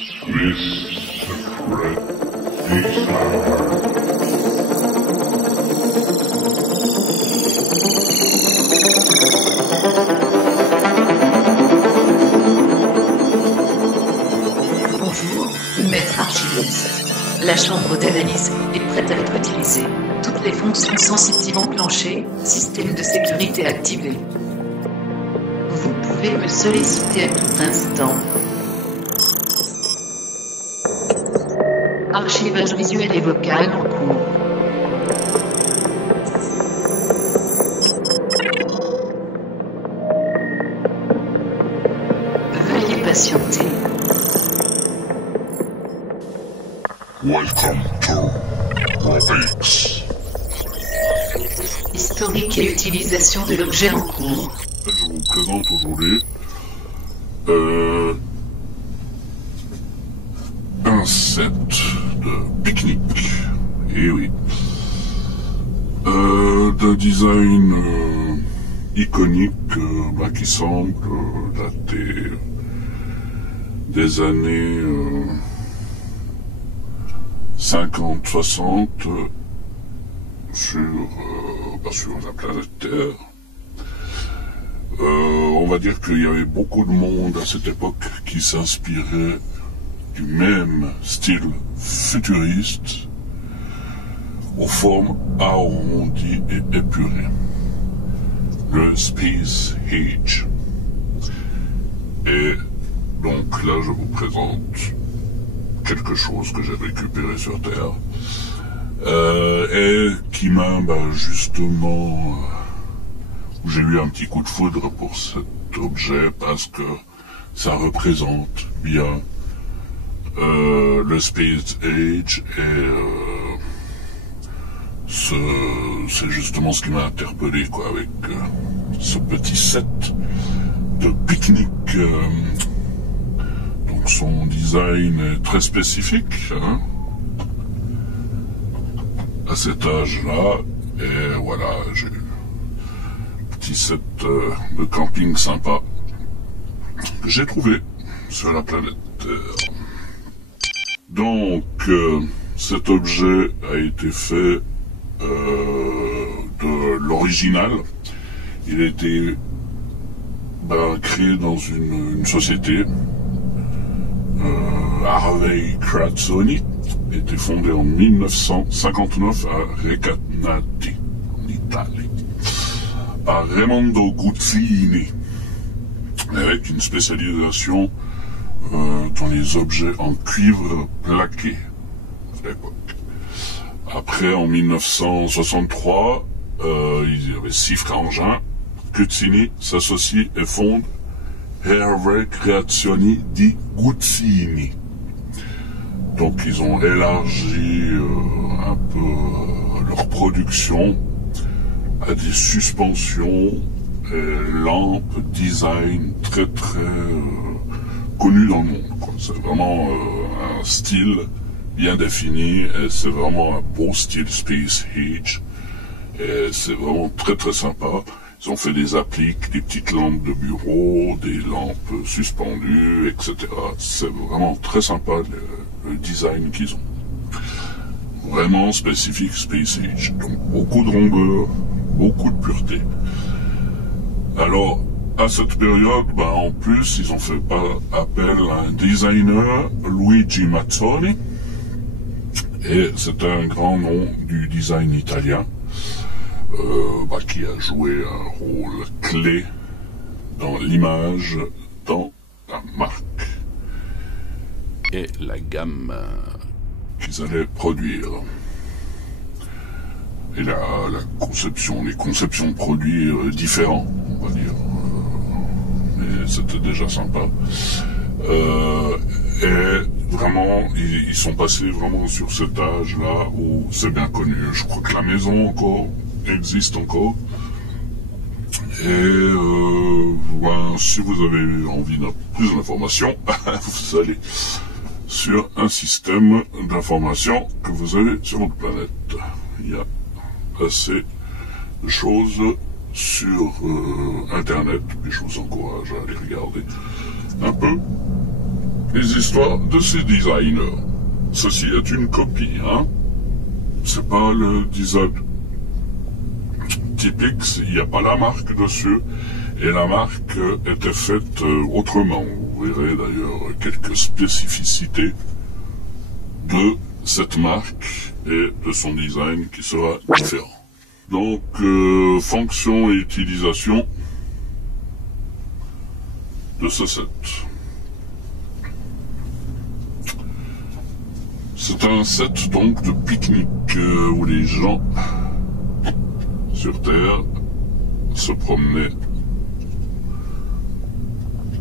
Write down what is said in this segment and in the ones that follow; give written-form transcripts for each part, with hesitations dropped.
Bonjour, maître archiviste. La chambre d'analyse est prête à être utilisée. Toutes les fonctions sensitives enclenchées, système de sécurité activé. Vous pouvez me solliciter à tout instant. Archivage visuel et vocal en cours. Veuillez patienter. Welcome to Robix. Historique et utilisation de l'objet en cours. Je vous présente aujourd'hui un set de pique-nique. Et oui. D'un design iconique qui semble dater des années 50-60 sur la planète Terre. On va dire qu'il y avait beaucoup de monde à cette époque qui s'inspirait du même style futuriste aux formes arrondies et épurées. Le Space Age. Et donc là je vous présente quelque chose que j'ai récupéré sur Terre et qui m'a justement où j'ai eu un petit coup de foudre pour cet objet parce que ça représente bien le Space Age et c'est justement ce qui m'a interpellé avec ce petit set de pique-nique. Donc son design est très spécifique à cet âge-là, et voilà, j'ai un petit set de camping sympa que j'ai trouvé sur la planète Terre. Donc cet objet a été fait de l'original. Il a été créé dans une société, Harvey Creazioni, était fondé en 1959 à Recanati, en Italie, par Raimondo Guzzini, avec une spécialisation dans les objets en cuivre plaqué à l'époque. Après, en 1963, il y avait 6 frangins. Guzzini s'associe et fonde Harvey Creazioni di Guzzini. Donc ils ont élargi un peu leur production à des suspensions et lampes design très connus dans le monde. C'est vraiment un style bien défini et c'est vraiment un beau style Space Age et c'est vraiment très sympa. Ils ont fait des appliques, des petites lampes de bureau, des lampes suspendues, etc. C'est vraiment très sympa le design qu'ils ont. Vraiment spécifique Space Age. Donc beaucoup de rondeur, beaucoup de pureté. Alors, à cette période, en plus, ils ont fait appel à un designer, Luigi Mazzoni, et c'est un grand nom du design italien, qui a joué un rôle clé dans l'image, dans la marque et la gamme qu'ils allaient produire. Et la conception, les conceptions de produits différents, on va dire. Mais c'était déjà sympa. Et vraiment, ils sont passés vraiment sur cet âge-là où c'est bien connu. Je crois que la maison encore existe encore. Et si vous avez envie de plus d'informations, vous allez sur un système d'information que vous avez sur votre planète. Il y a assez de choses sur Internet, et je vous encourage à aller regarder un peu. les histoires de ces designers. Ceci est une copie, hein. C'est pas le design typique, il n'y a pas la marque dessus, et la marque était faite autrement. Vous verrez d'ailleurs quelques spécificités de cette marque et de son design qui sera différent. Donc, fonction et utilisation de ce set. C'est un set donc de pique-nique où les gens sur Terre se promenaient,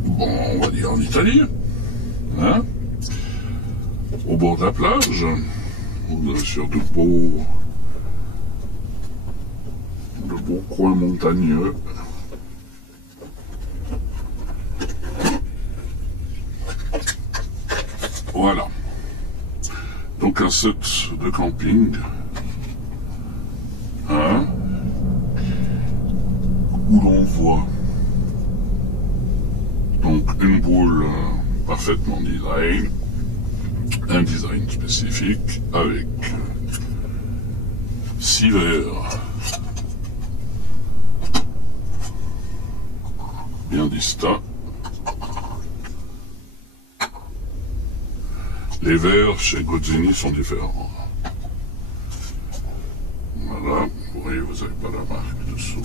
bon, on va dire en Italie, hein, au bord de la plage, sur de beaux coins montagneux. Voilà. Donc un set de camping, hein, où l'on voit donc une boule parfaitement design, un design spécifique avec 6 verres bien distincts. Les verres chez Gozzini sont différents. Voilà, vous voyez, vous n'avez pas la marque dessous.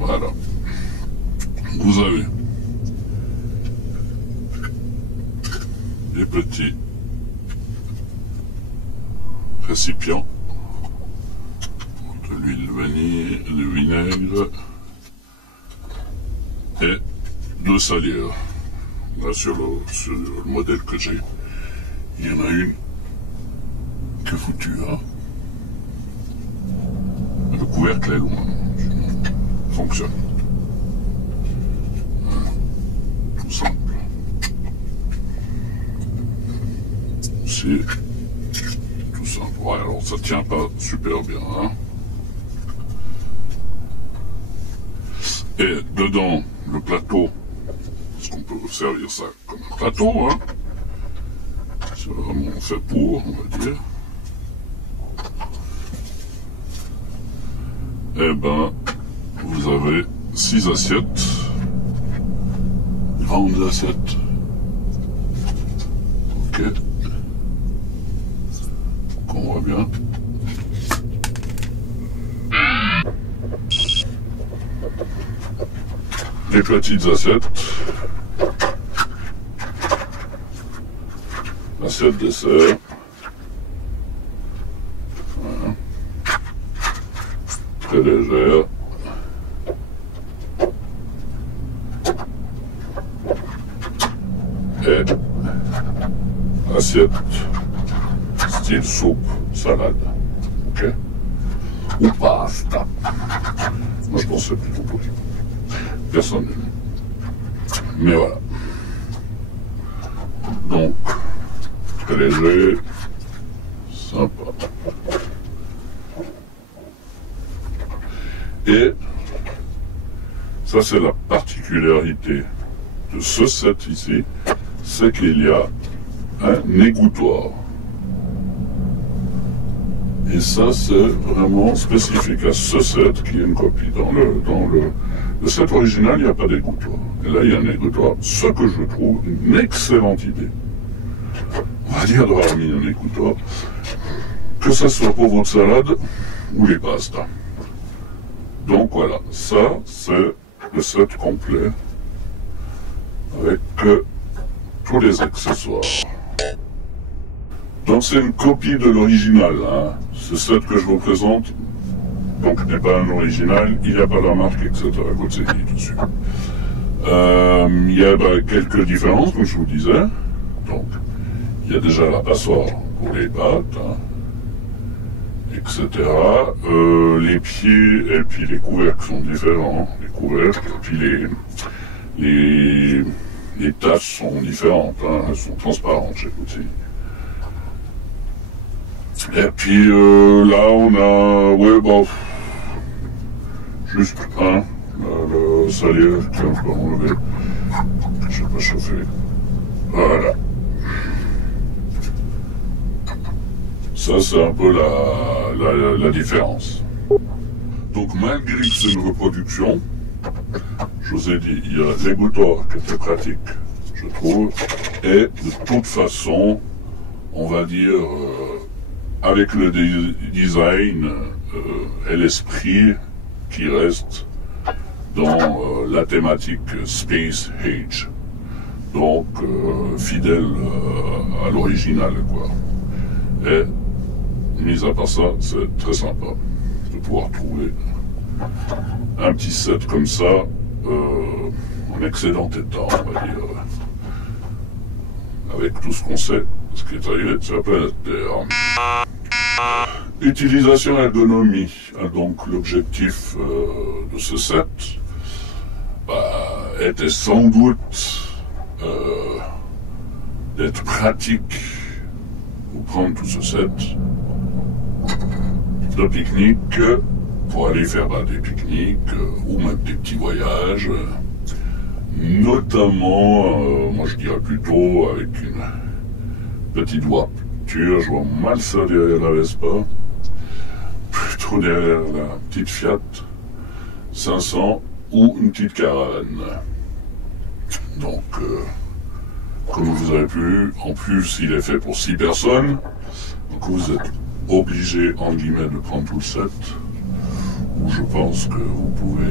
Voilà. Vous avez des petits récipients de l'huile vanille, de vinaigre et de salière. Là, sur le modèle que j'ai, il y en a une que foutue, hein. Le couvercle est loin, fonctionne. Tout simple. C'est tout simple. Ouais, alors ça tient pas super bien, hein. Et dedans, le plateau, parce qu'on peut servir ça comme un plateau, hein. C'est vraiment fait pour, on va dire. Eh ben, vous avez 6 assiettes, grandes assiettes. Ok. Qu'on voit bien. Les petites assiettes. Assiette dessert. Voilà. Très légère. Et assiette style soupe, salade. Ok? Ou pasta. Moi je pense que c'est plutôt possible. Personnellement. Mais voilà. Donc, très léger, sympa. Et ça c'est la particularité de ce set ici, c'est qu'il y a un égouttoir. Et ça c'est vraiment spécifique à ce set qui est une copie. Dans le set original, il n'y a pas d'égouttoir. Et là, il y a un égouttoir. Ce que je trouve une excellente idée. On va dire d'avoir mis un égouttoir. Que ce soit pour votre salade ou les pastas. Donc voilà, ça c'est le set complet. Avec tous les accessoires. Donc c'est une copie de l'original. Hein. Ce set que je vous présente, donc n'est pas un original, il n'y a pas la marque, etc. Gozzini dessus. Il y a quelques différences, comme je vous disais. Donc, il y a déjà la passoire pour les pâtes, hein, etc. Les pieds et puis les couvercles sont différents. Les couvercles et puis les taches sont différentes, hein, elles sont transparentes chez Gozzini. Et puis là on a, ouais bon, juste le salier, tiens, je peux enlever, je vais pas chauffer, voilà. Ça c'est un peu la différence. Donc malgré que c'est une reproduction, je vous ai dit, il y a l'égoutteur qui était pratique, je trouve, et de toute façon, on va dire, avec le design et l'esprit qui reste dans la thématique Space Age. Donc, fidèle à l'original, quoi. Et, mis à part ça, c'est très sympa de pouvoir trouver un petit set comme ça, en excellent état, on va dire, avec tout ce qu'on sait, ce qui est arrivé de sa planète Terre. Utilisation ergonomie, donc l'objectif de ce set était sans doute d'être pratique pour prendre tout ce set de pique-nique pour aller faire des pique-niques ou même des petits voyages, notamment, moi je dirais plutôt avec une petite voiture, je vois mal ça derrière la Vespa, plutôt derrière la petite Fiat 500 ou une petite caravane. Donc, comme vous avez pu, en plus il est fait pour 6 personnes, donc vous êtes obligé, en guillemets, de prendre tout le set, où je pense que vous pouvez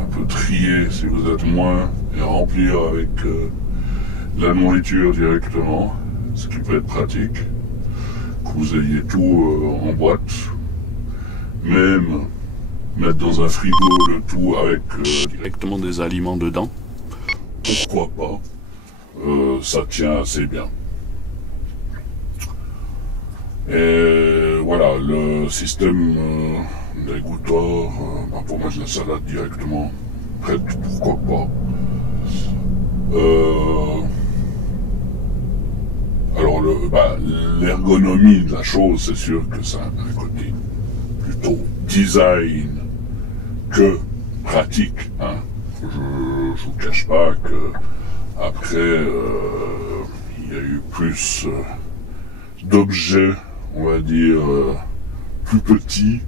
un peu trier si vous êtes moins et remplir avec la nourriture directement, ce qui peut être pratique, que vous ayez tout en boîte, même mettre dans un frigo le tout avec directement des aliments dedans, pourquoi pas, ça tient assez bien. Et voilà, le système d'égoutteur, pour mettre la salade directement prête, pourquoi pas. Alors l'ergonomie de la chose, c'est sûr que ça a un côté plutôt design que pratique. Hein. Je vous cache pas que après il y a eu plus d'objets, on va dire, plus petits,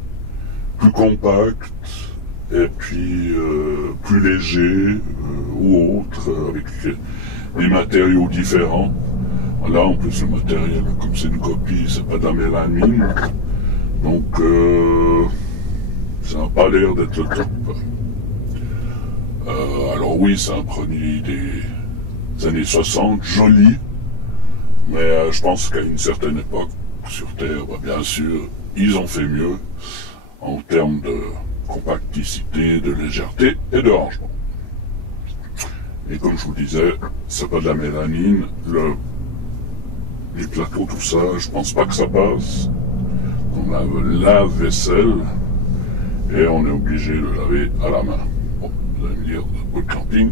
plus compacts, et puis plus légers ou autres, avec des matériaux différents. Là, en plus, le matériel, comme c'est une copie, c'est pas de la mélamine, donc ça n'a pas l'air d'être le top. Alors oui, c'est un produit des années 60, joli, mais je pense qu'à une certaine époque, sur Terre, bien sûr, ils ont fait mieux en termes de compacticité, de légèreté et de rangement. Et comme je vous disais, c'est pas de la mélanine, les plateaux, tout ça, je pense pas que ça passe. On lave la vaisselle et on est obligé de le laver à la main. Bon, vous allez me dire, de camping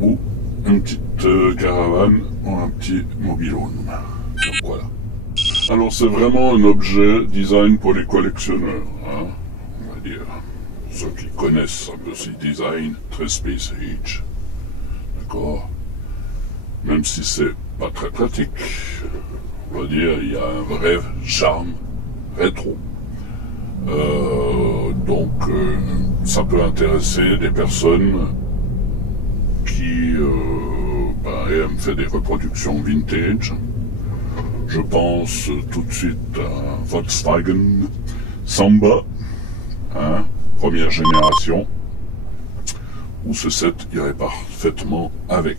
ou une petite caravane ou un petit mobil-home. Donc voilà. Alors c'est vraiment un objet design pour les collectionneurs, hein, on va dire. Ceux qui connaissent un peu ce design, très Space Age. D'accord? Même si c'est pas très pratique, on va dire, il y a un vrai charme rétro. Donc ça peut intéresser des personnes qui aiment faire des reproductions vintage. Je pense tout de suite à Volkswagen Samba, hein, première génération, où ce set irait parfaitement avec,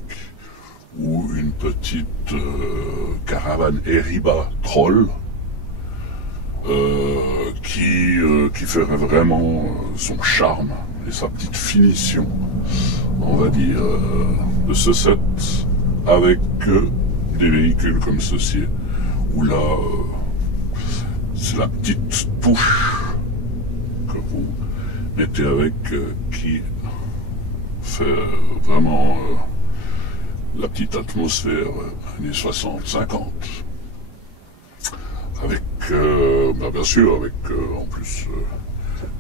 ou une petite caravane Eriba Troll, qui ferait vraiment son charme et sa petite finition, on va dire, de ce set, avec des véhicules comme ceci, où là, c'est la petite touche que vous mettez avec, qui fait vraiment la petite atmosphère années 60-50. bien sûr, avec en plus,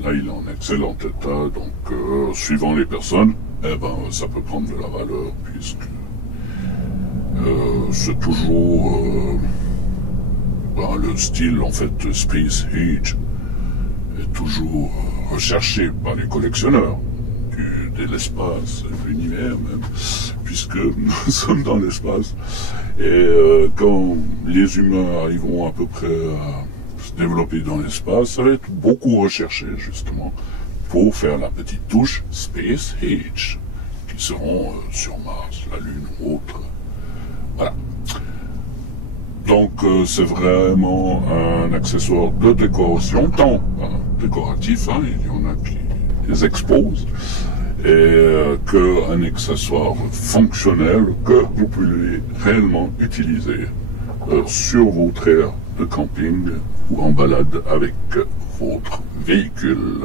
là il est en excellent état, donc suivant les personnes, eh ben, ça peut prendre de la valeur, puisque c'est toujours le style en fait Space Age est toujours recherché par les collectionneurs de l'espace, de l'univers même, puisque nous sommes dans l'espace. Et quand les humains arriveront à peu près à se développer dans l'espace, ça va être beaucoup recherché justement pour faire la petite touche Space Age, qui seront sur Mars, la Lune ou autre. Voilà. Donc c'est vraiment un accessoire de décoration, tant décoratif, hein, il y en a qui les exposent, et qu'un accessoire fonctionnel que vous pouvez réellement utiliser sur votre aire de camping ou en balade avec votre véhicule.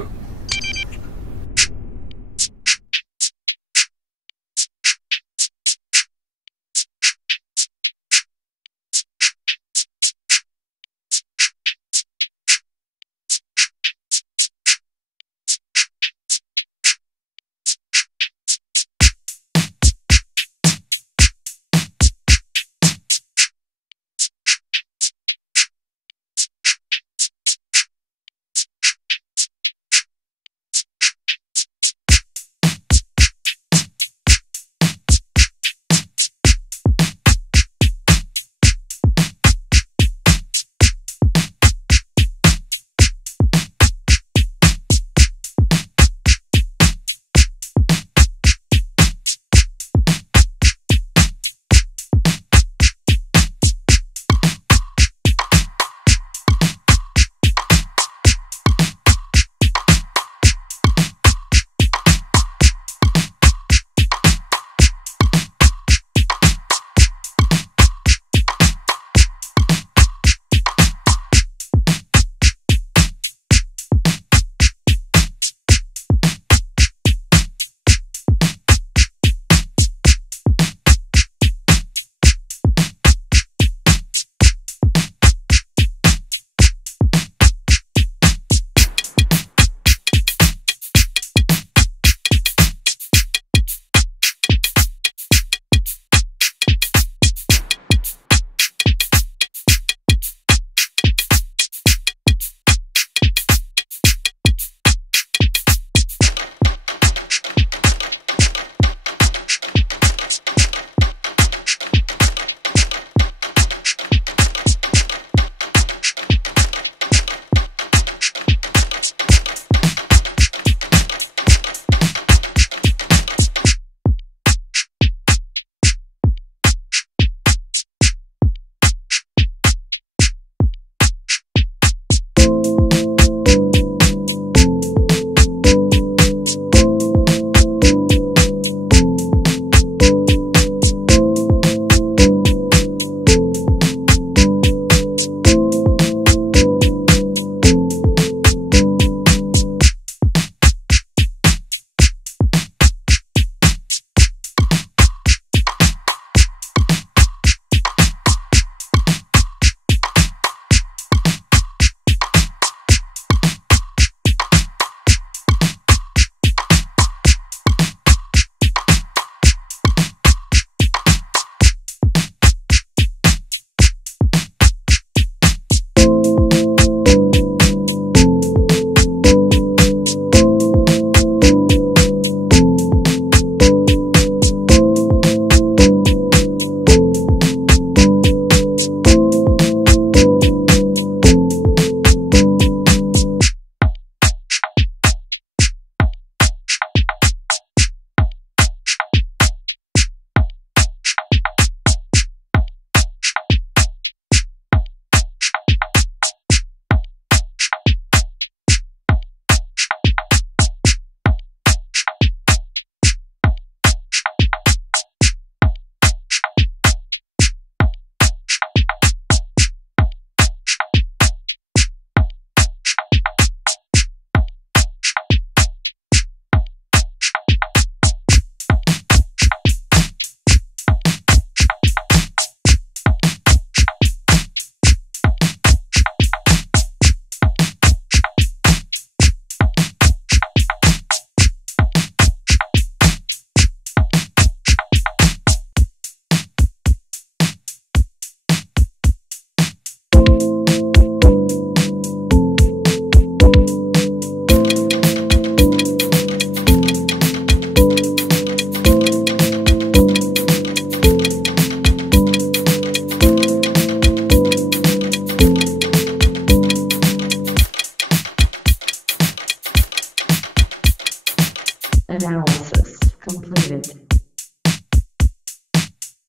Analysis completed.